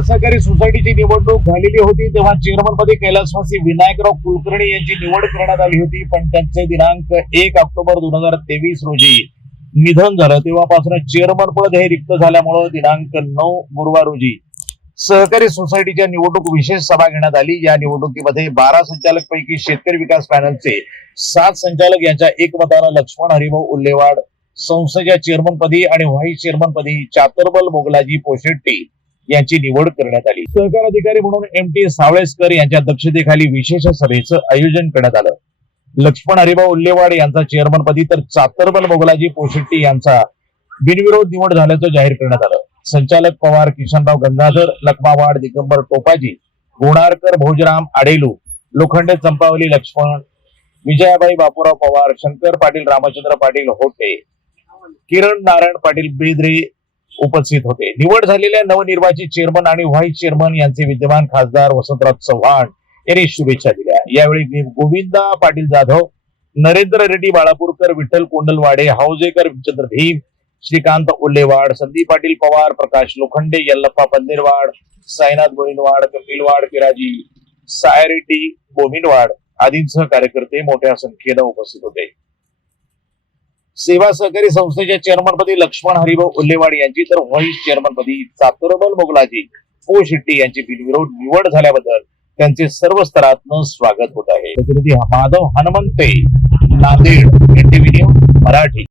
सहकारी सोसायटीची निवडणूक झालेली होती. तेव्हा चेअरमन पदी कैलासवासी विनायकराव कुलकर्णी यांची निवड करण्यात आली होती. पण त्यांचे दिनांक एक ऑक्टोबर दोन हजार तेवीस रोजी निधन झालं. तेव्हापासून चेअरमन पद हे रिक्त झाल्यामुळं दिनांक नऊ गुरुवार रोजी सहकारी सोसायटीच्या निवडणूक विशेष सभा घेण्यात आली. या निवडणुकीमध्ये बारा संचालक पैकी शेतकरी विकास पॅनलचे सात संचालक यांच्या एकमतानं लक्ष्मण हरिभाऊ उल्लेवाड संस्थेच्या चेअरमन पदी आणि व्हाईस चेअरमन पदी चातुर्बल मोगलाजी पोशेट्टी यांची निवड करण्यात आली. सहकार अधिकारी म्हणून एम टी सावळेसकर यांच्या अध्यक्षतेखाली विशेष सभेचं आयोजन करण्यात आलं. लक्ष्मण हरिभाऊ उल्लेवाड यांचा चेअरमन पदी तर चातरबल मोगलाजी पोशेट्टी यांचा बिनविरोध निवड झाल्याचं जाहीर करण्यात आलं. संचालक पवार किशनराव गंगाधर लखमावाड दिगंबर टोपाजी गोणारकर भोजराम आडेलू लोखंडे चंपावली लक्ष्मण विजयाबाई बापूराव पवार शंकर पाटील रामचंद्र पाटील होते किरण नारायण पाटील बेदरे उपस्थित होते. निवड झालेल्या नवनिर्वाचित चेअरमन आणि व्हाईस चेअरमन यांचे विद्यमान खासदार वसंतराव चव्हाण यांनी शुभेच्छा दिल्या. यावेळी गोविंदा पाटील जाधव नरेंद्र रेड्डी बाळापूरकर विठ्ठल कोंडलवाडे हाऊजेकर चंद्र भीम श्रीकांत उल्लेवाड संदीप पाटील पवार प्रकाश लोखंडे यल्लप्पा पंदेरवाड साईनाथ गोविंदवाड कपिलवाड पिराजी सायरेड्डी बोमिनवाड आदींसह कार्यकर्ते मोठ्या संख्येनं उपस्थित होते. सेवा सहकारी संस्थेच्या चेअरमनपदी लक्ष्मण हरिभाऊ उल्लेवाड यांची तर व्हाईस चेअरमनपदी चातुर्बल मोगलाजी पो शेट्टी यांची बिनविरोध निवड झाल्याबद्दल त्यांचे सर्व स्तरातनं स्वागत होत आहे. प्रतिनिधी माधव हनुमंते नांदेड एनटीव्ही न्यूज मराठी.